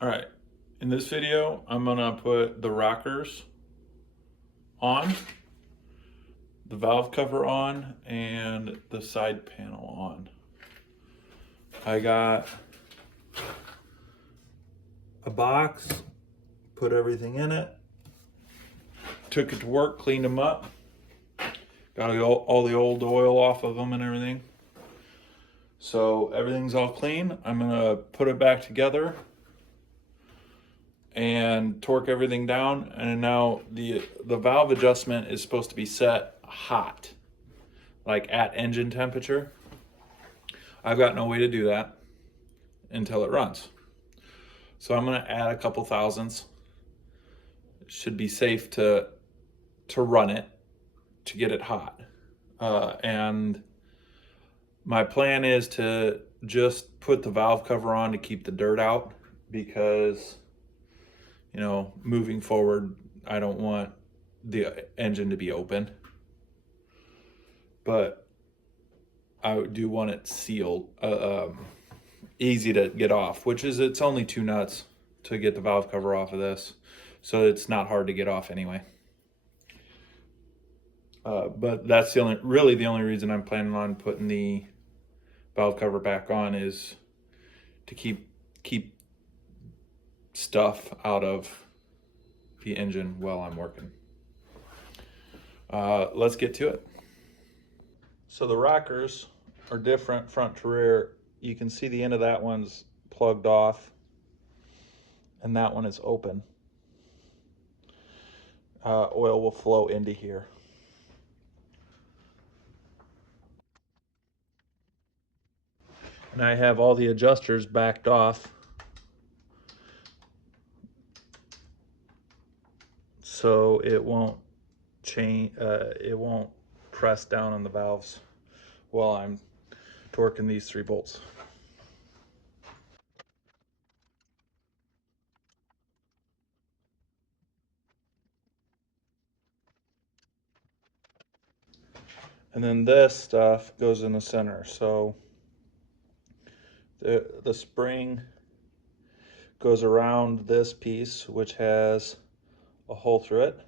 All right, in this video, I'm gonna put the rockers on, the valve cover on, and the side panel on. I got a box, put everything in it, took it to work, cleaned them up, got all the old oil off of them and everything. So everything's all clean. I'm gonna put it back together and torque everything down. And now the valve adjustment is supposed to be set hot, like at engine temperature. I've got no way to do that until it runs. So I'm gonna add a couple thousandths. It should be safe to run it, to get it hot. And my plan is to just put the valve cover on to keep the dirt out, because moving forward, I don't want the engine to be open, but I do want it sealed, easy to get off, which is, it's only 2 nuts to get the valve cover off of this, so it's not hard to get off anyway. But that's really the only reason I'm planning on putting the valve cover back on, is to keep stuff out of the engine while I'm working. Let's get to it. So the rockers are different front to rear. You can see the end of that one's plugged off, and that one is open. Oil will flow into here. And I have all the adjusters backed off, so it won't it won't press down on the valves while I'm torquing these 3 bolts. And then this stuff goes in the center. So the spring goes around this piece, which has a hole through it.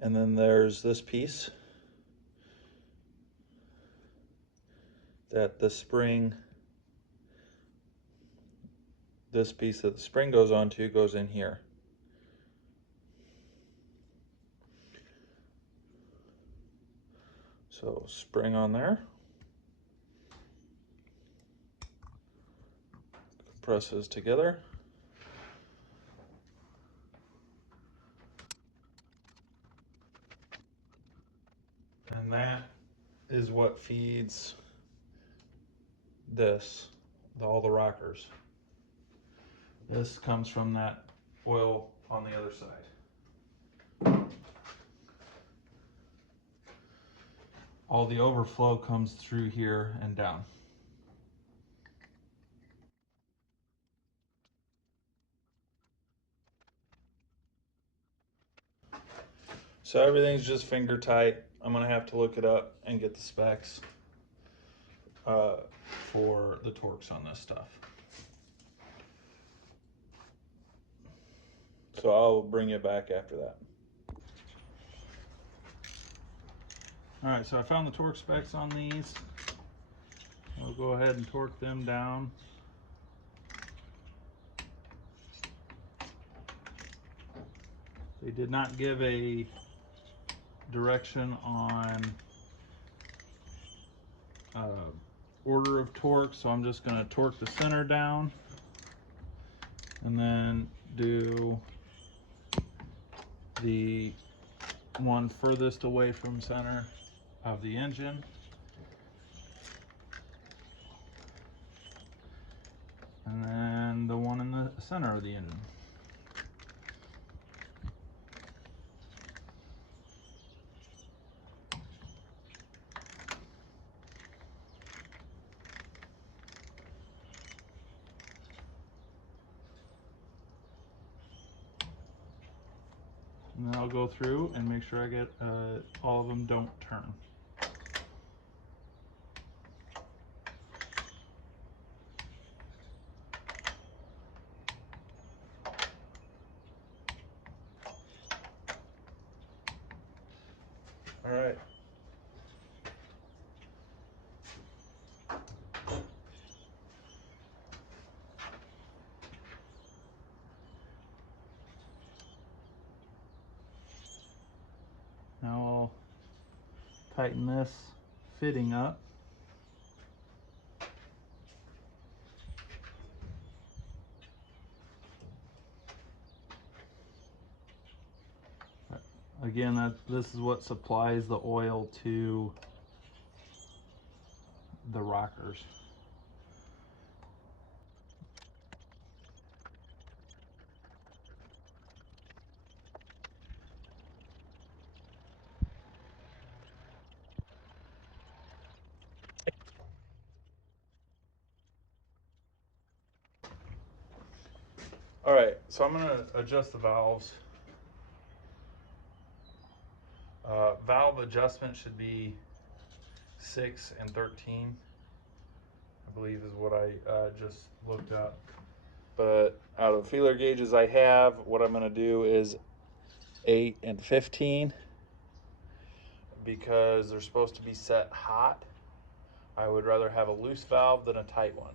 And then there's this piece that the spring, this piece that the spring goes onto goes in here. So spring on there, presses together. And that is what feeds all the rockers. This comes from that oil on the other side. All the overflow comes through here and down. So everything's just finger tight. I'm gonna have to look it up and get the specs for the torques on this stuff. So I'll bring you back after that. All right, so I found the torque specs on these. I'll go ahead and torque them down. They did not give a direction on order of torque, so I'm just going to torque the center down and then do the one furthest away from center of the engine, and then the one in the center of the engine. And then I'll go through and make sure I get all of them don't turn. right. Now I'll tighten this fitting up. Again, this is what supplies the oil to the rockers. All right, so I'm gonna adjust the valves. Valve adjustment should be 6 and 13, I believe is what I just looked up. But out of the feeler gauges I have, what I'm gonna do is 8 and 15 because they're supposed to be set hot. I would rather have a loose valve than a tight one.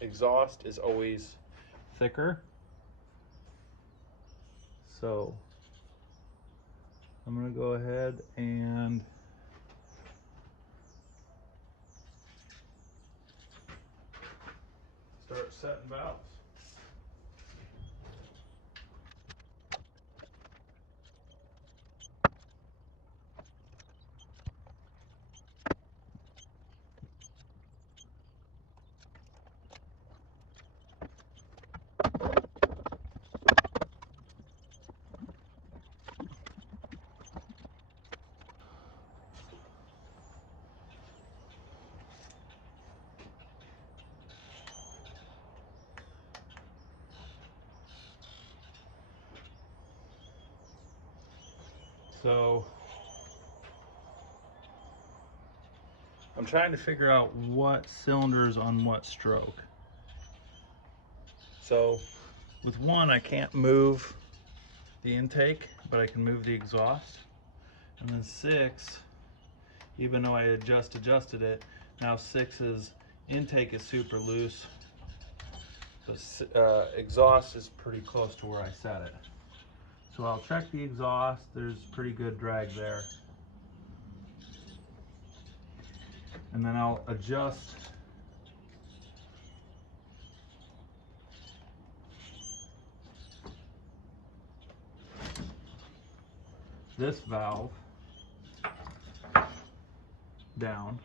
Exhaust is always thicker. So I'm gonna go ahead and start setting valves. So I'm trying to figure out what cylinders on what stroke. So with one, I can't move the intake, but I can move the exhaust. And then 6, even though I adjusted it, now 6's intake is super loose. The exhaust is pretty close to where I set it. So I'll check the exhaust. There's pretty good drag there. And then I'll adjust this valve down.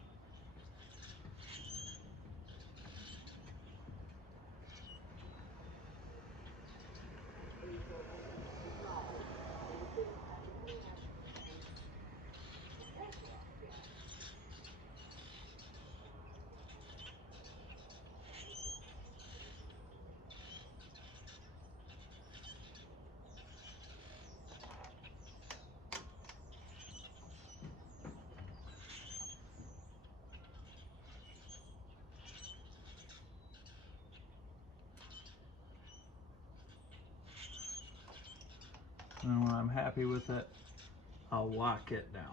And when I'm happy with it, I'll lock it down.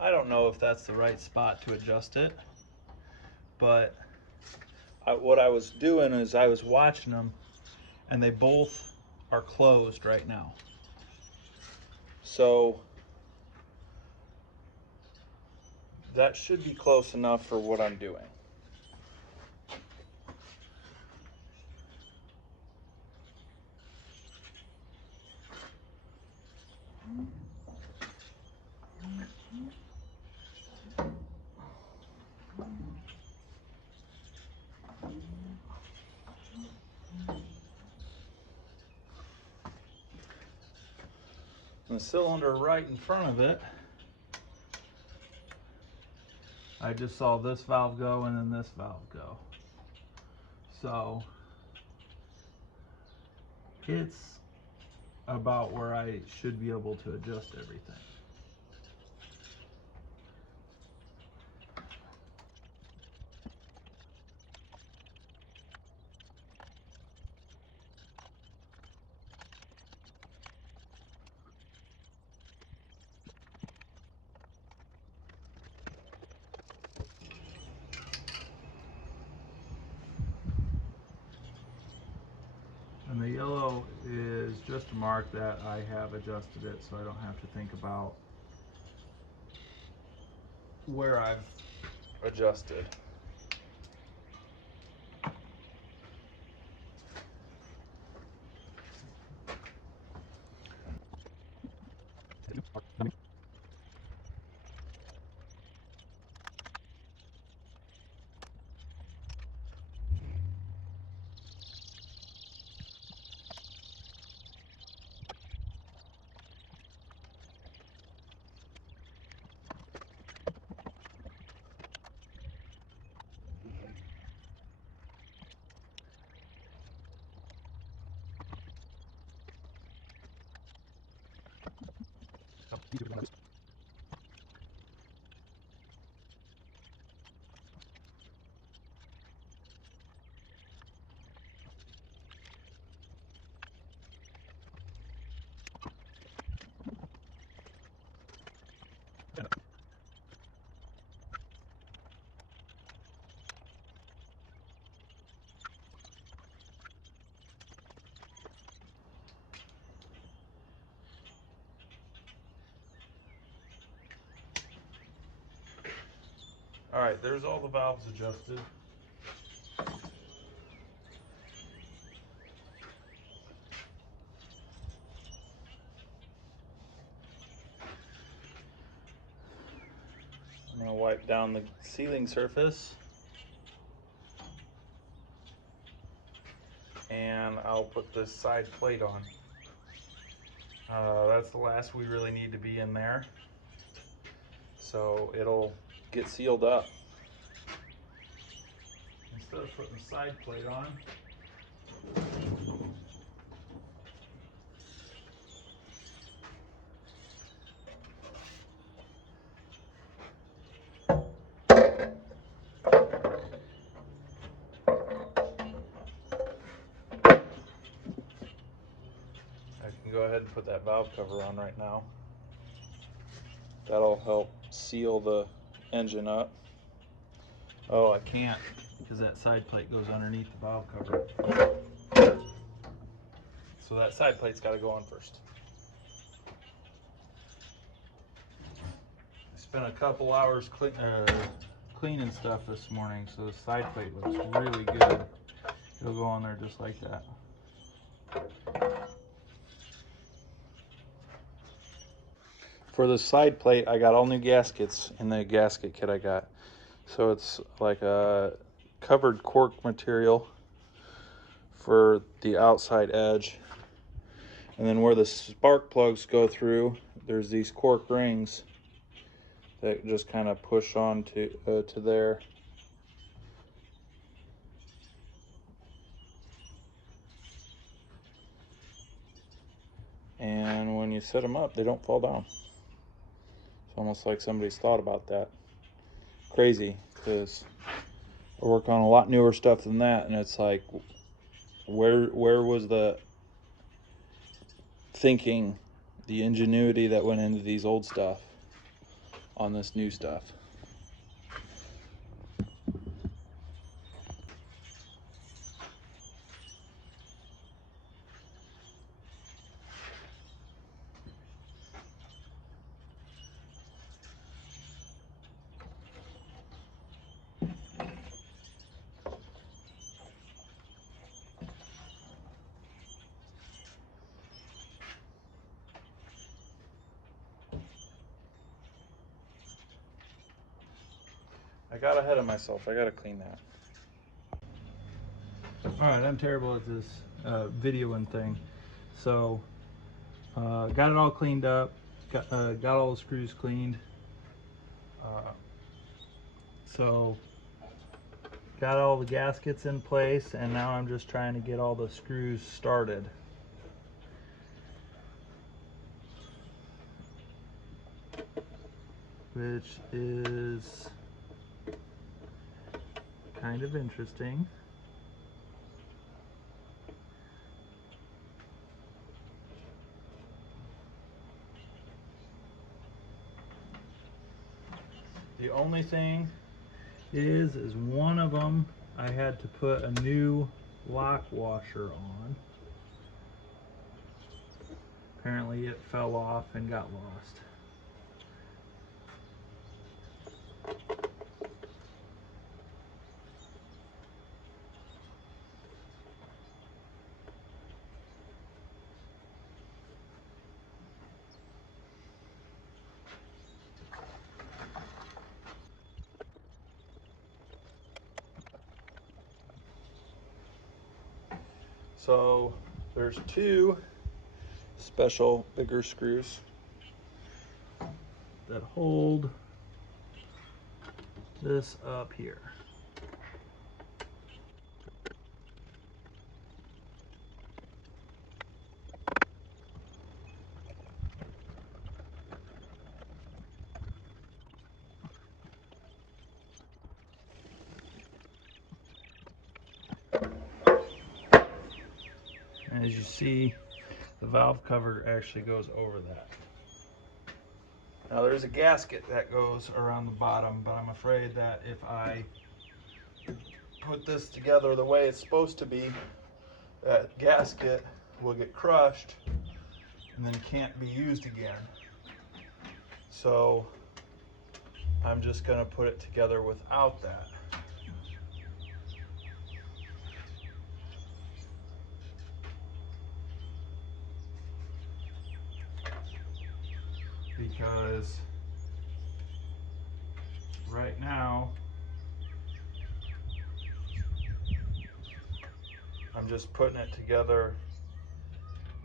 I don't know if that's the right spot to adjust it, but what I was doing is I was watching them, and they both are closed right now. So that should be close enough for what I'm doing. The cylinder right in front of it, I just saw this valve go and then this valve go. So it's about where I should be able to adjust everything. mark that I have adjusted it so I don't have to think about where I've adjusted. All right, there's all the valves adjusted. I'm gonna wipe down the sealing surface and I'll put this side plate on. That's the last we really need to be in there. So it'll get sealed up. Instead of putting the side plate on, I can go ahead and put that valve cover on right now. That'll help seal the engine up. Oh, I can't because that side plate goes underneath the valve cover. So that side plate's got to go on first. I spent a couple hours cleaning stuff this morning, so the side plate looks really good. It'll go on there just like that. For the side plate, I got all new gaskets in the gasket kit I got. So it's like a covered cork material for the outside edge. And then where the spark plugs go through, there's these cork rings that just kind of push on to there. And when you set them up, they don't fall down. It's almost like somebody's thought about that. Crazy, because I work on a lot newer stuff than that, and it's like, where was the thinking, the ingenuity that went into these old stuff on this new stuff? I got ahead of myself. I gotta clean that. Alright, I'm terrible at this videoing thing. So, got it all cleaned up, got all the screws cleaned. So, got all the gaskets in place, and now I'm just trying to get all the screws started. Which is kind of interesting. The only thing is one of them I had to put a new lock washer on. Apparently it fell off and got lost. So there's two special bigger screws that hold this up here. As you see, the valve cover actually goes over that. Now there's a gasket that goes around the bottom, but I'm afraid that if I put this together the way it's supposed to be, that gasket will get crushed and then can't be used again. So I'm just going to put it together without that. Because right now I'm just putting it together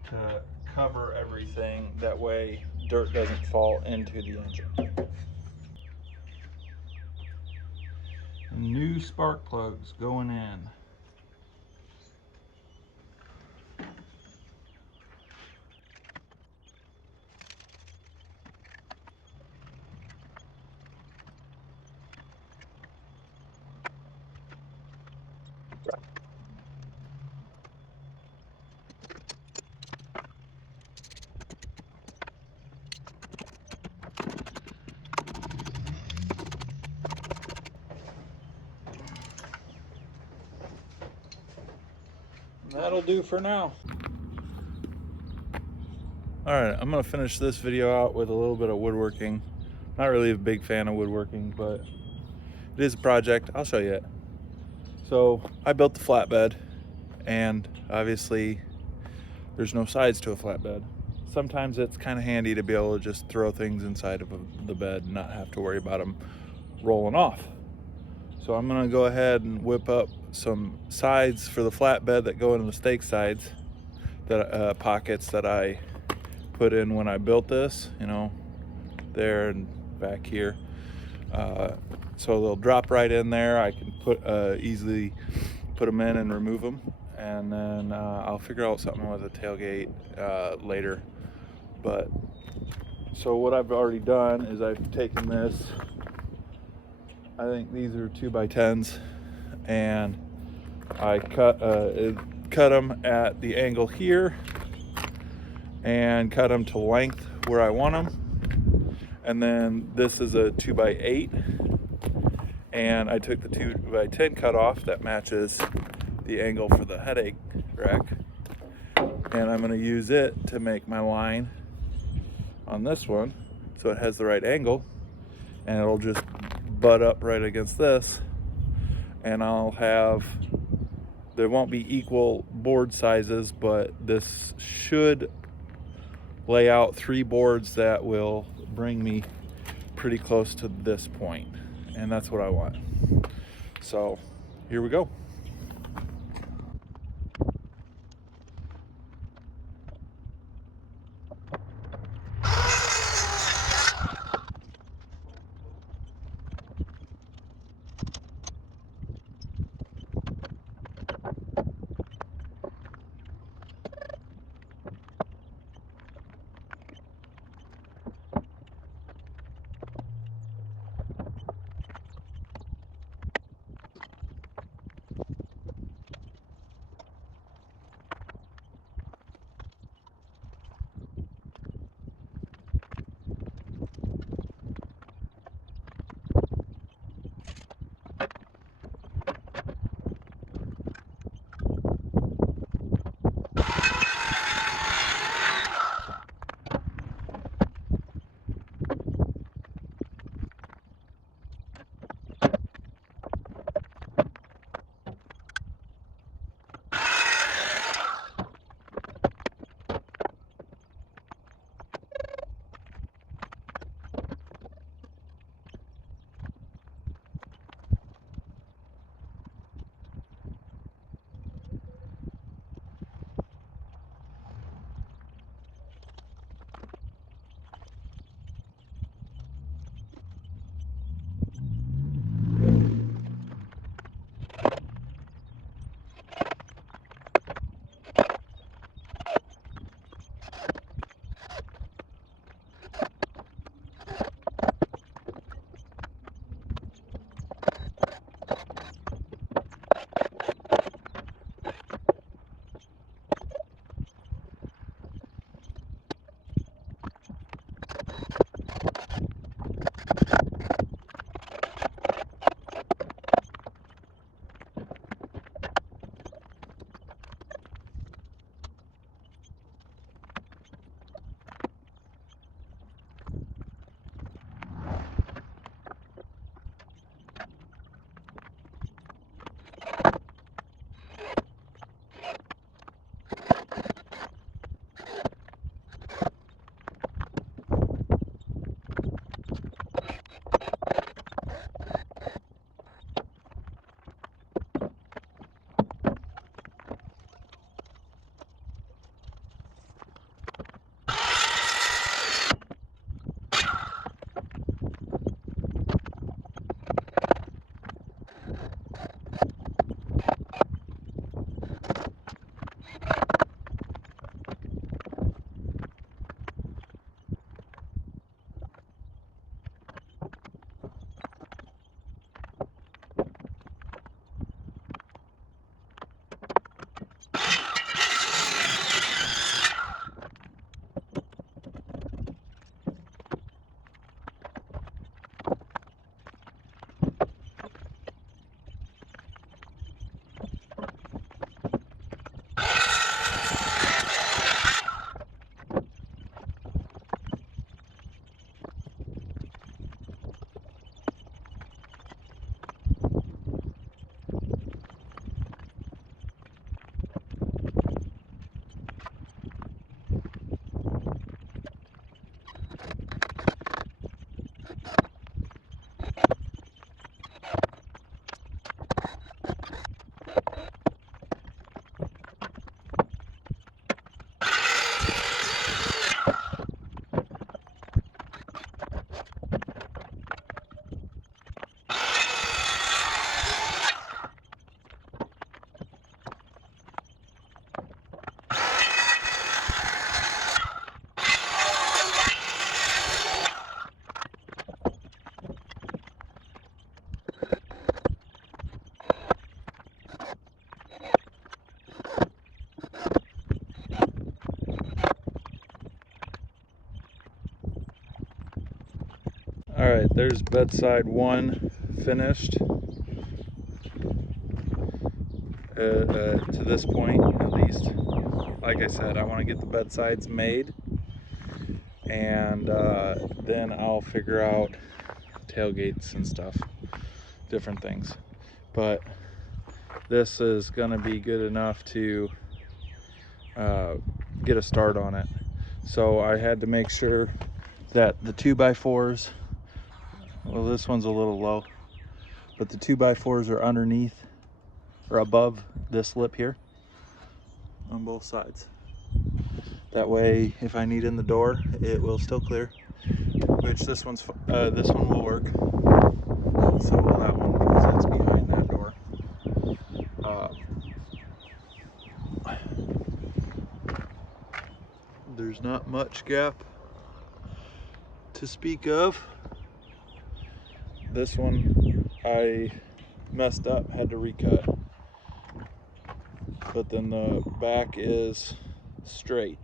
to cover everything, that way dirt doesn't fall into the engine. New spark plugs going in. That'll do for now. Alright, I'm going to finish this video out with a little bit of woodworking. Not really a big fan of woodworking, but it is a project. I'll show you it. So I built the flatbed, and obviously there's no sides to a flatbed. Sometimes it's kind of handy to be able to just throw things inside of the bed and not have to worry about them rolling off. So I'm going to go ahead and whip up some sides for the flatbed that go into the stake sides, that pockets that I put in when I built this, you know, there and back here. So they'll drop right in there. I can easily put them in and remove them, and then I'll figure out something with a tailgate later. But so what I've already done is I've taken this, I think these are 2x10s, and I cut them at the angle here and cut them to length where I want them. And then this is a 2x8, and I took the 2x10 cut off that matches the angle for the headache rack, and I'm going to use it to make my line on this one so it has the right angle, and it'll just butt up right against this, and there won't be equal board sizes, but this should lay out 3 boards that will bring me pretty close to this point, and that's what I want. So here we go. All right, there's bedside 1 finished. To this point, at least. Like I said, I want to get the bedsides made, and then I'll figure out tailgates and stuff, different things. But this is going to be good enough to get a start on it. So I had to make sure that the 2x4s, well, this one's a little low, but the 2x4s are underneath or above this lip here on both sides. That way, if I need in the door, it will still clear. Which this one will work. So will that one, because that's behind that door. There's not much gap to speak of. This one I messed up, had to recut. But then the back is straight.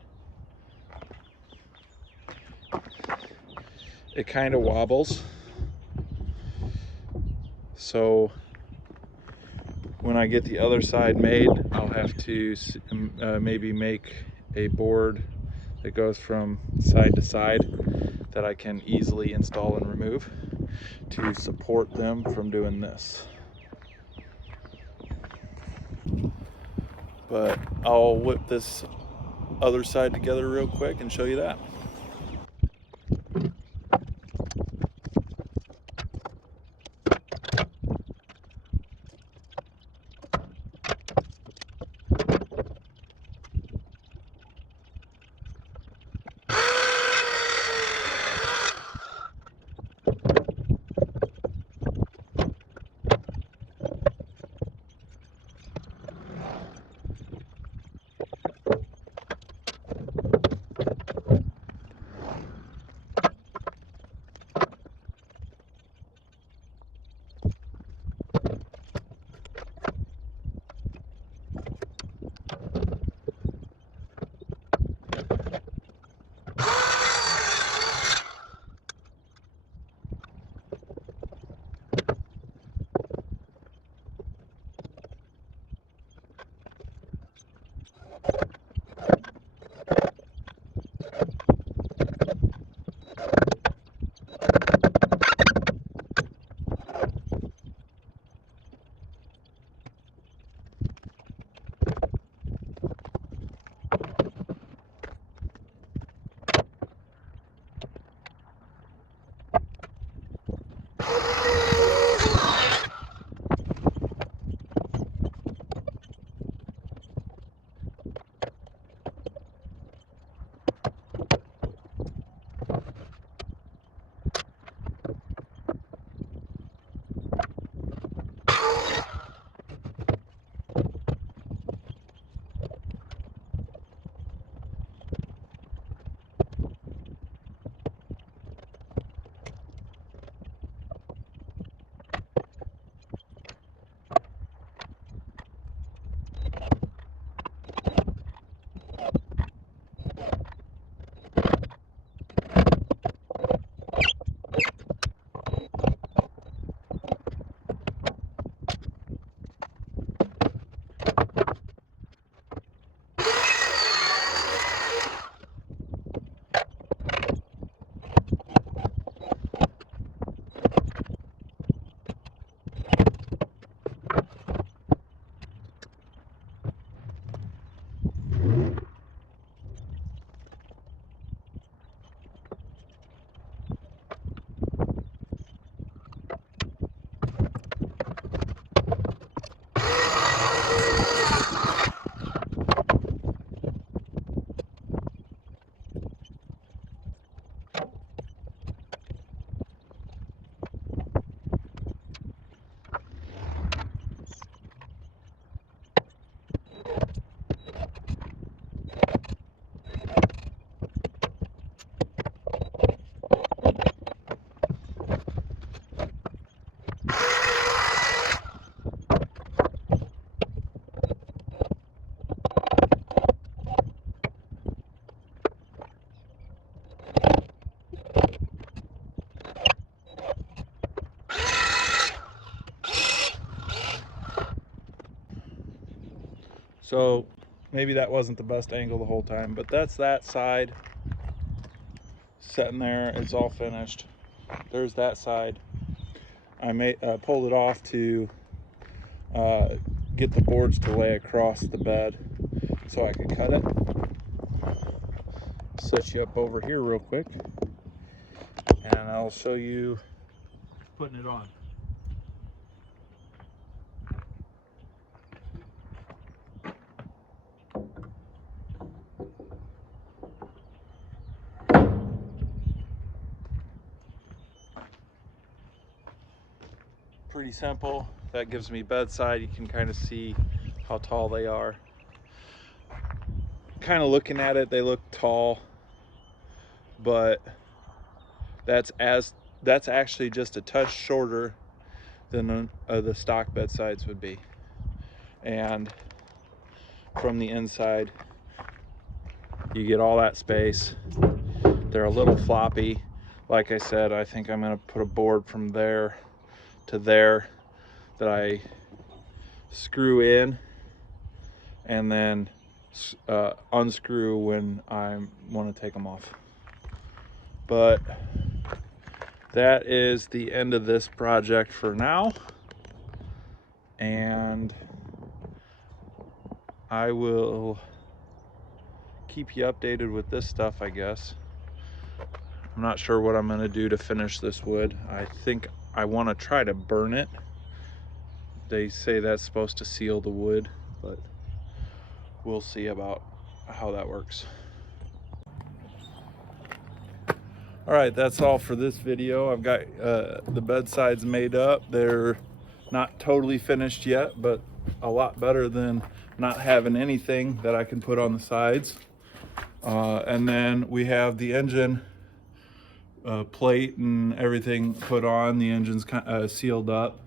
It kind of wobbles. So when I get the other side made, I'll have to maybe make a board that goes from side to side that I can easily install and remove to support them from doing this. But I'll whip this other side together real quick and show you that. So maybe that wasn't the best angle the whole time, but that's that side sitting there. It's all finished. There's that side. I pulled it off to get the boards to lay across the bed so I could cut it. Set you up over here real quick, and I'll show you putting it on. Pretty simple. That gives me bedside. You can kind of see how tall they are. Kind of looking at it, they look tall, but that's actually just a touch shorter than the stock bedsides would be. And from the inside, you get all that space. They're a little floppy. Like I said, I think I'm gonna put a board from there to there that I screw in and then unscrew when I want to take them off. But that is the end of this project for now, and I will keep you updated with this stuff, I guess. I'm not sure what I'm going to do to finish this wood. I think I want to try to burn it. They say that's supposed to seal the wood, but we'll see about how that works. All right, that's all for this video. I've got the bedsides made up. They're not totally finished yet, but a lot better than not having anything that I can put on the sides. And then we have the engine plate and everything put on. The engine's sealed up.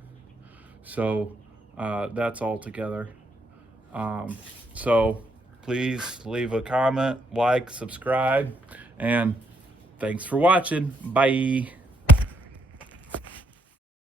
So that's all together. So please leave a comment, like, subscribe, and thanks for watching. Bye.